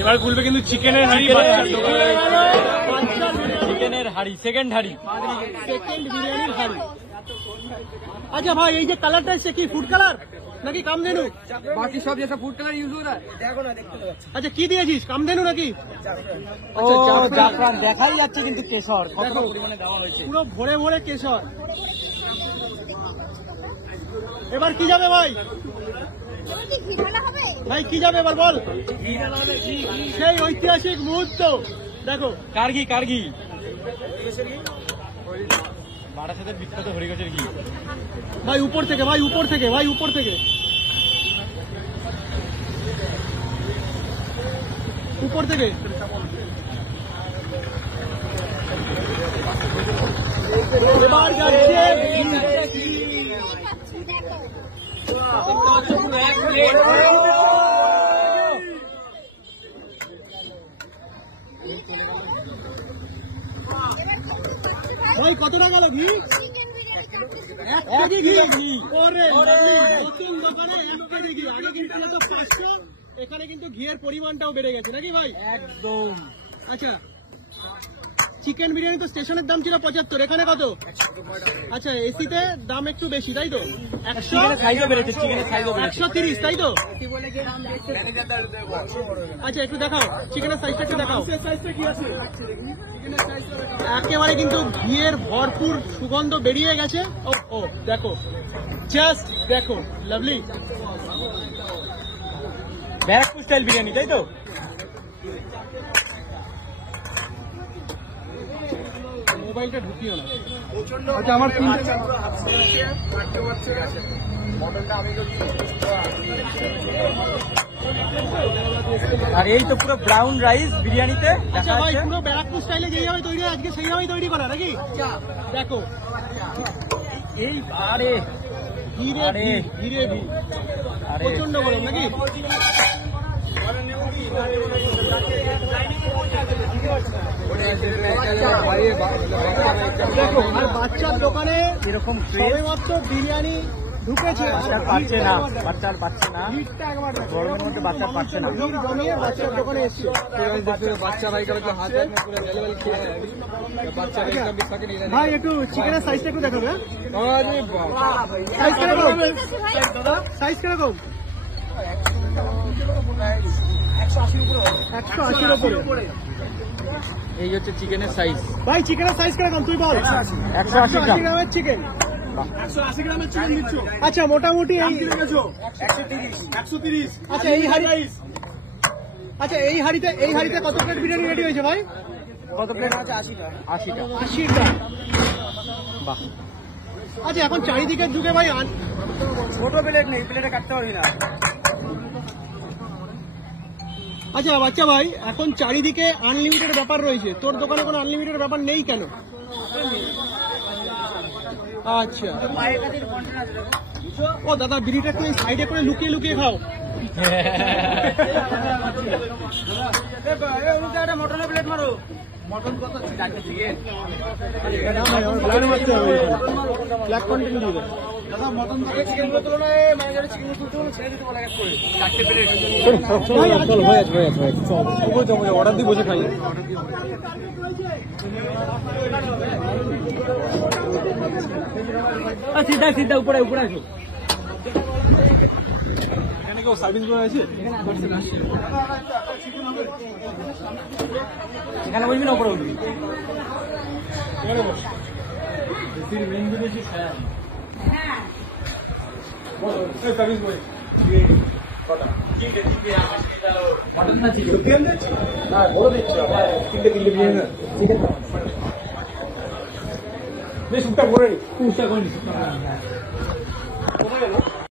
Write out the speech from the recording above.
এবার খুলবে কিন্তু চিকেনের হাড়ি, চিকেনের হাড়ি, সেকেন্ড হাড়ি, সেকেন্ড বিরিয়ানির হাড়ি। আচ্ছা ভাই, এই যে কালারটা এসছে কি ফুড কালার নাকি কামধেনু? বাকি সব যেসব ফুড কালার ইউজ হয়। আচ্ছা কি দিয়েছিস, কামধেনু নাকি? ও জাফরান দেখাই যাচ্ছে, কিন্তু কেশর কত পরিমাণে দেওয়া হয়েছে, পুরো ভরে ভরে কেশর। এবার কি যাবে ভাই? ভাই কি যাবে এবার বল? সেই ঐতিহাসিক মুহূর্ত দেখো, কার্গি কার্গি বারাসাতের বিখ্যাত হরিগছের ঘি। ভাই উপর থেকে, ভাই উপর থেকে, ভাই উপর থেকে, উপর থেকে। এবার যাচ্ছে ভাই, কত টাকা গেল ঘি? 1 কেজি ঘি। ওরে নতুন দোকানে 1 কেজি ঘি। আগে কিন্তু 500, এখানে কিন্তু ঘিয়ের পরিমাণটাও বেড়ে গেছে নাকি ভাই? একদম। আচ্ছা, চিকেন বিরিয়ানি তো স্টেশনের দাম ছিল 75, এখানে কত? আচ্ছা, এসিতে দাম একটু বেশি তাই তো? 130 তাই তো? আচ্ছা একটু দেখাও চিকেনের সাইজটা, একটু দেখাও। একেবারে কিন্তু ঘিয়ের ভরপুর সুগন্ধ বেরিয়ে গেছে। ও দেখো, জাস্ট দেখো, লাভলি। ব্যারাকপুর স্টাইল বিরিয়ানি তাই তো? মোবাইলটা ঢুকিও না। আচ্ছা, আমার আর এই তো পুরো ব্রাউন রাইস বিরিয়ানিতে। আচ্ছা ভাই, পুরো ব্যারাকপুর স্টাইলে যেভাবে তৈরি হয় আজকে সেইভাবেই তৈরি করা নাকি? দেখো এই আরে ধীরে ধীরে প্রচন্ড গরম নাকি? দেখো, আর বাচ্চার দোকানে এরকম সবে মাত্র বিরিয়ানি ঢুকেছে, পাচ্ছে না, বাচ্চার পাচ্ছে না, গরমের মধ্যে বাচ্চার পাচ্ছে না। বাচ্চার দোকানে এসছে ভাই। একটু চিকেনের সাইজটা একটু দেখাবে। সাইজ কিরকম? সাইজ কিরকম? 180-র উপরে। এই হচ্ছে চিকেনের সাইজ। ভাই চিকেনের সাইজ কিরকম তুই বল? 180 গ্রামের চিকেন। 180 গ্রামের চিকেন দিচ্ছ? আচ্ছা মোটামুটি 130। আচ্ছা এই হাড়ি, আচ্ছা এই হাড়িতে কত প্লেট বিরিয়ানি রেডি হয়েছে ভাই? কত প্লেট আছে? 80টা। 80টা। বাহ। আচ্ছা এখন চারিদিকের যুগে ভাই ছোট প্লেট নেই, প্লেটে কাটতে পারি না। আচ্ছা বাচ্চা ভাই, এখন চারিদিকে আনলিমিটেড ব্যাপার রয়েছে, তোর দোকানে কোনো আনলিমিটেড ব্যাপার নেই কেন? আচ্ছা ও দাদা, বিড়িটা একটু সাইডে করে লুকিয়ে লুকিয়ে খাও। মটনের প্লেট মারো। মটন কত? ব্ল্যাক কন্টিনিউ দিবে দাদা। মটন চিকেনের তুলনায় ম্যানেজারের চিকেন তুলতে হলে ছেড়ে দিতে বলা গেছে। 4টে প্লেট। অর্ডার দিয়ে বসে খাই। সিধা সিধা উপরে উপরে আসো। এখানে কেউ সার্ভিস করে আছে? এখানে বসবি না উপরে উঠবি? বেশ উঠটা করে নি।